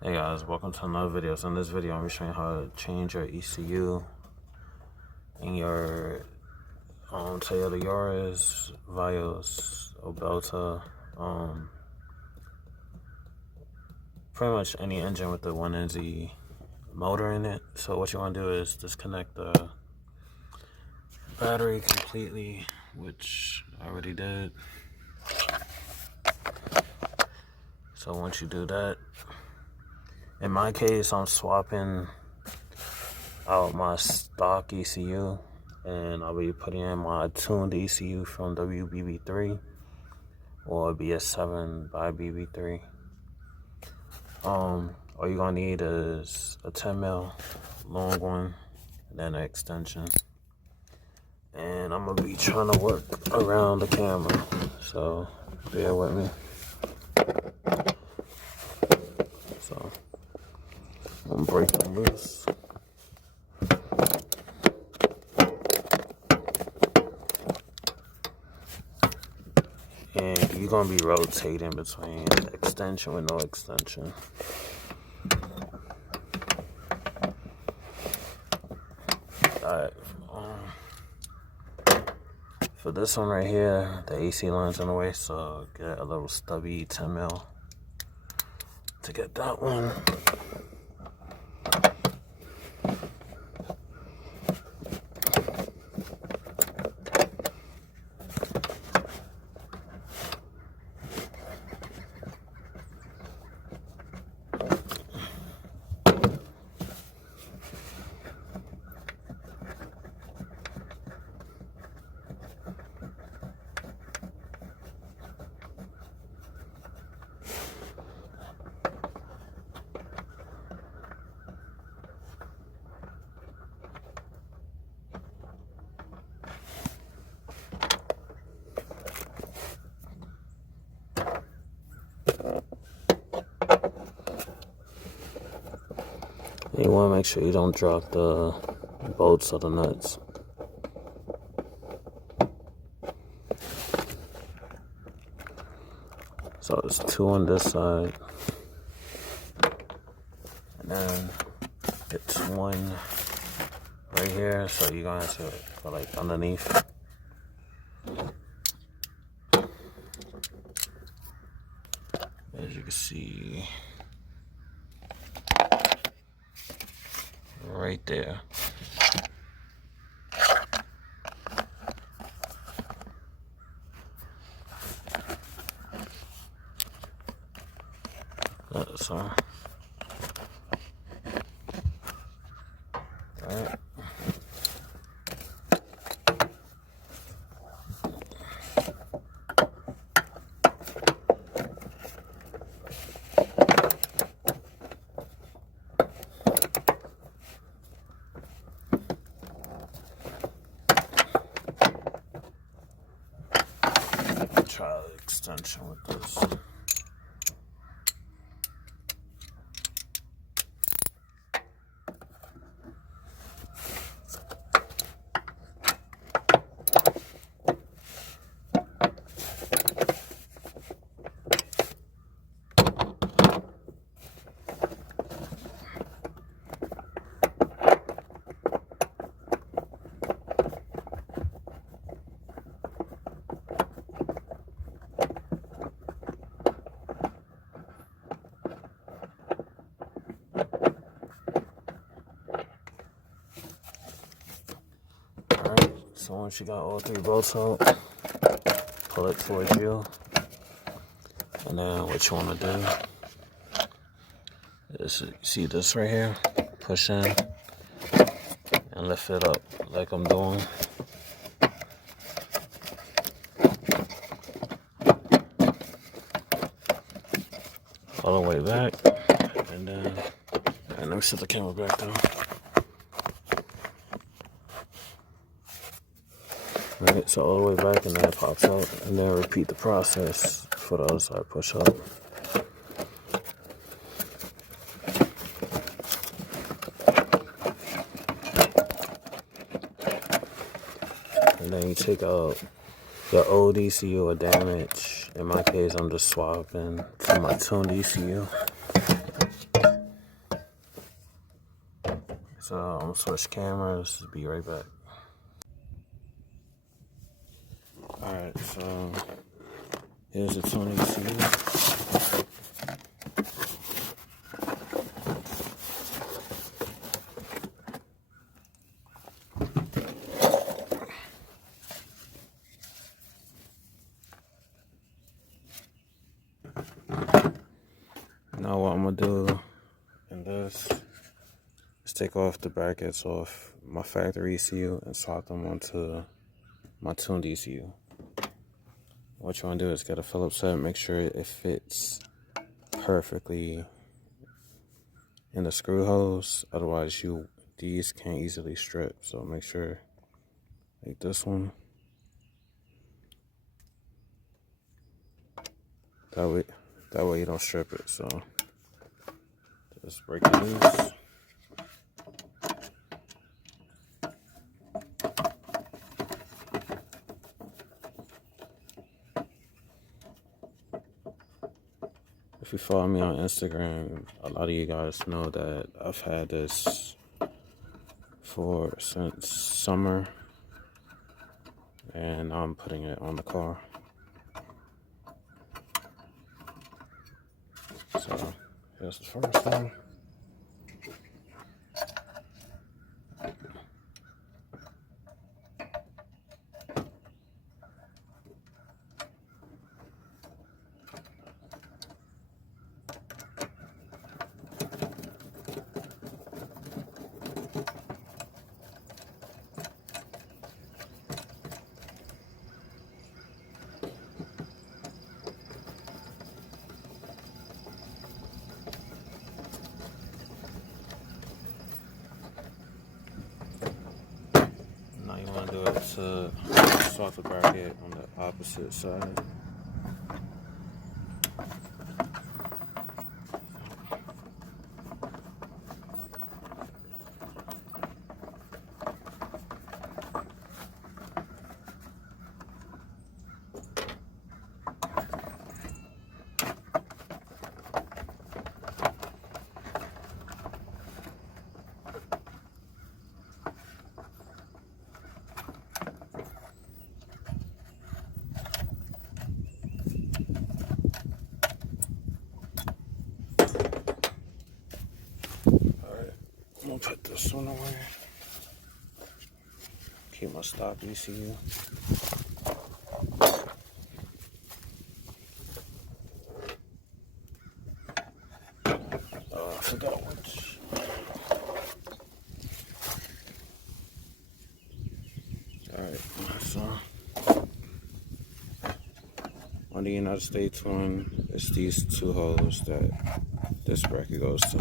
Hey guys, welcome to another video. So in this video, I'm going to show you how to change your ECU in your Toyota Yaris, Vios, or Belta, pretty much any engine with the 1NZ motor in it. So what you want to do is disconnect the battery completely, which I already did. So once you do that, in my case, I'm swapping out my stock ECU and I'll be putting in my tuned ECU from WBB3 or Bs7 By WBB3. All you're gonna need is a 10mm long one and then an extension. And I'm gonna be trying to work around the camera, so bear with me. So I'm gonna break them loose. And you're gonna be rotating between extension with no extension. Alright, for this one right here, the AC line's in the way, so get a little stubby 10mm to get that one. You want to make sure you don't drop the bolts or the nuts. So it's 2 on this side, and then it's 1 right here, so you're going to have to go like underneath. As you can see, right there. That's all. Alright. Try the extension with this. So once you got all 3 bolts out, pull it towards you. And then what you want to do is, you see this right here, push in and lift it up like I'm doing. All the way back, and then let me set the camera back down. Alright, so all the way back, and then it pops out, and then repeat the process for the other side. Push up. And then you take out your old ECU or damage. In my case, I'm just swapping for my tuned ECU. So I'm gonna switch cameras, be right back. Alright, so here's the 20 ECU. Now what I'm gonna do in this is take off the brackets off my factory ECU and swap them onto my tuned ECU. What you want to do is get a Phillips head, make sure it fits perfectly in the screw holes. Otherwise, these can't easily strip. So make sure, like this one, that way you don't strip it. So just break it loose. If you follow me on Instagram, a lot of you guys know that I've had this since summer, and I'm putting it on the car. So here's the first one. Do it to swap the bracket on the opposite side. I'm gonna put this one away. Keep my stock ECU. I forgot which. Alright, so on the United States one, it's these two holes that this bracket goes to.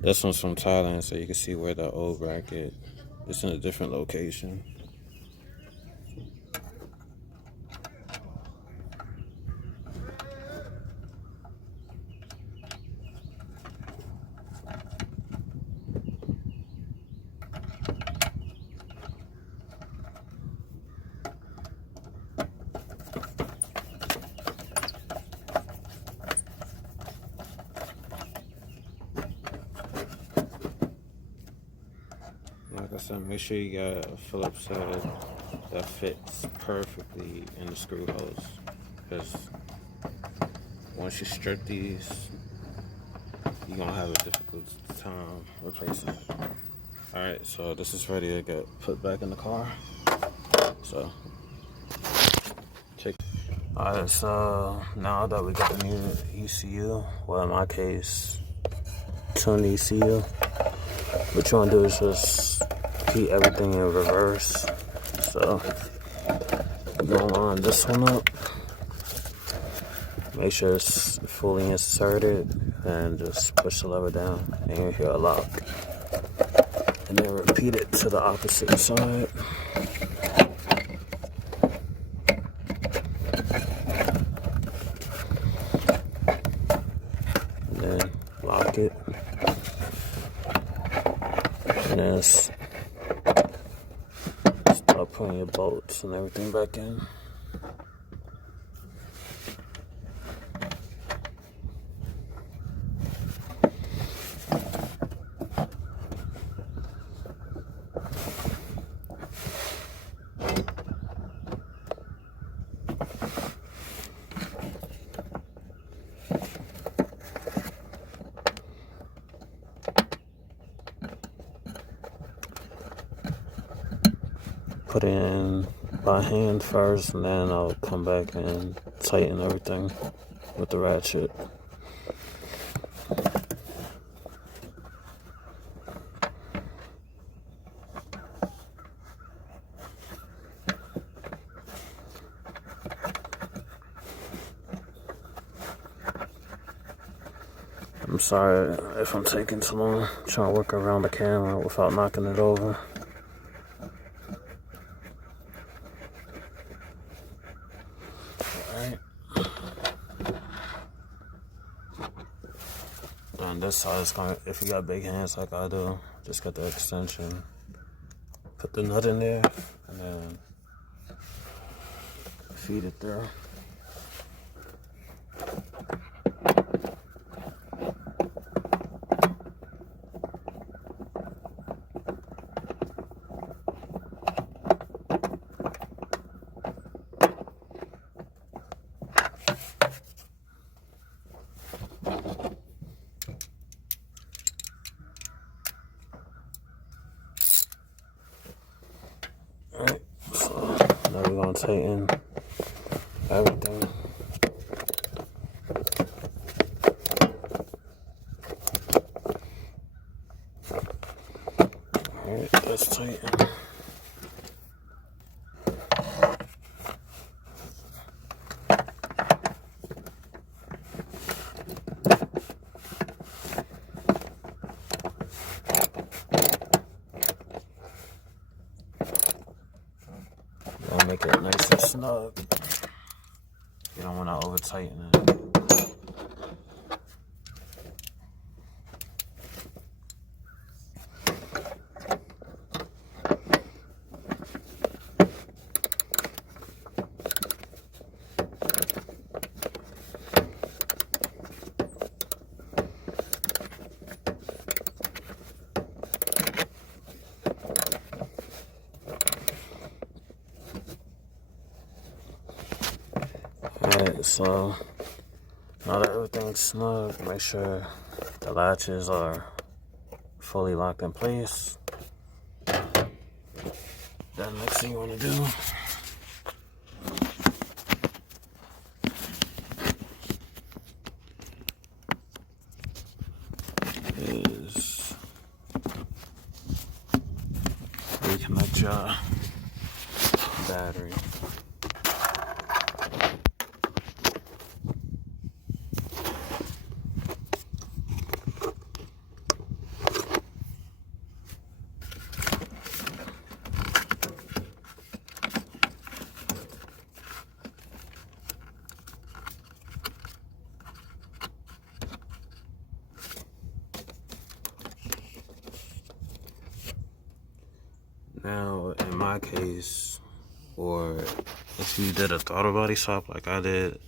This one's from Thailand, so you can see where the old bracket is in a different location. Like I said, make sure you got a Phillips head that fits perfectly in the screw holes, because once you strip these, you're gonna have a difficult time replacing it. Alright, so this is ready to get put back in the car. So check. Alright, so now that we got the new ECU, well in my case, tuned ECU, what you want to do is just keep everything in reverse. So we're gonna line this one up, make sure it's fully inserted, and just push the lever down and you hear a lock. And then repeat it to the opposite side. And then lock it. And then start putting your bolts and everything back in. by hand first, and then I'll come back and tighten everything with the ratchet. I'm sorry if I'm taking too long, trying to work around the camera without knocking it over. Alright. On this side, it's gonna, if you got big hands like I do, just get the extension, put the nut in there, and then feed it there. Alright, so now we're gonna tighten everything. Alright, that's tighten. Make it nice and snug. You don't want to over tighten it. Alright, so now that everything's snug, make sure the latches are fully locked in place. Then next thing you want to do is reconnect your battery. Now, in my case, or if you did a throttle body swap like I did,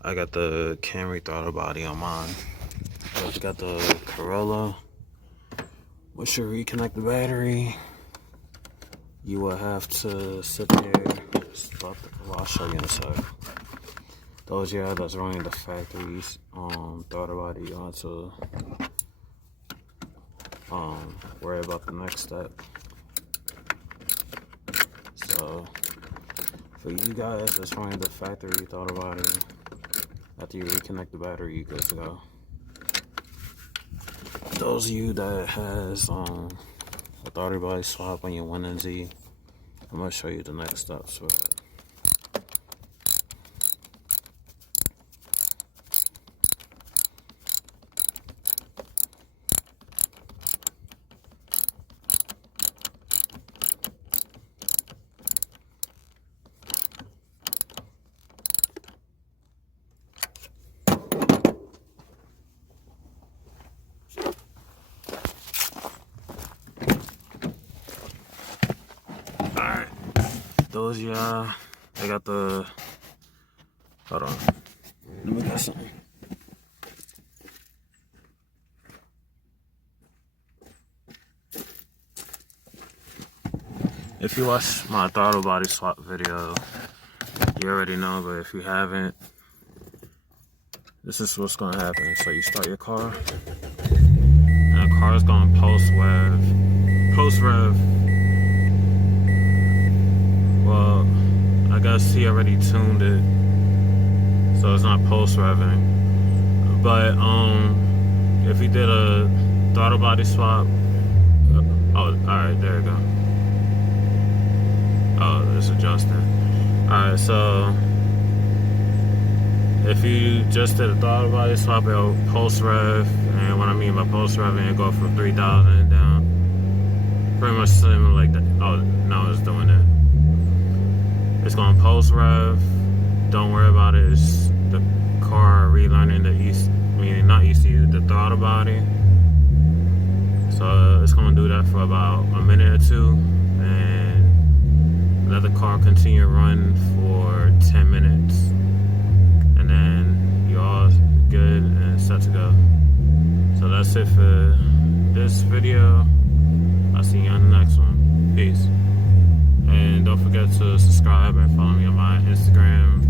I got the Camry throttle body on mine. But if you got the Corolla, once you reconnect the battery, you will have to sit there. I'll show you in a sec. Those that's running the factory throttle body, you want to worry about the next step. So for you guys that's running the factory throttle body, after you reconnect the battery, you're good to go. Those of you that has a throttle body swap on your 1NZ, I'm gonna show you the next steps for that. Those I got the, hold on, let me get something. If you watch my throttle body swap video, you already know, but if you haven't, this is what's gonna happen. So you start your car, and the car is gonna post rev. Well, I guess he already tuned it, so it's not post revving. But if he did a throttle body swap, oh, all right, there you go. Oh, it's adjusted. All right, so if you just did a throttle body swap, it'll post rev, and what I mean by post rev, it'll go from 3,000 down, pretty much similar like that. Oh, no, it's doing that. It's gonna post rev. Don't worry about it. It's the car relearning the not ECU, the throttle body. So it's gonna do that for about a minute or two, and let the car continue to run for 10 minutes. And then you're all good and set to go. So that's it for this video. I'll see you on the next one. Peace. And don't forget to subscribe and follow me on my Instagram,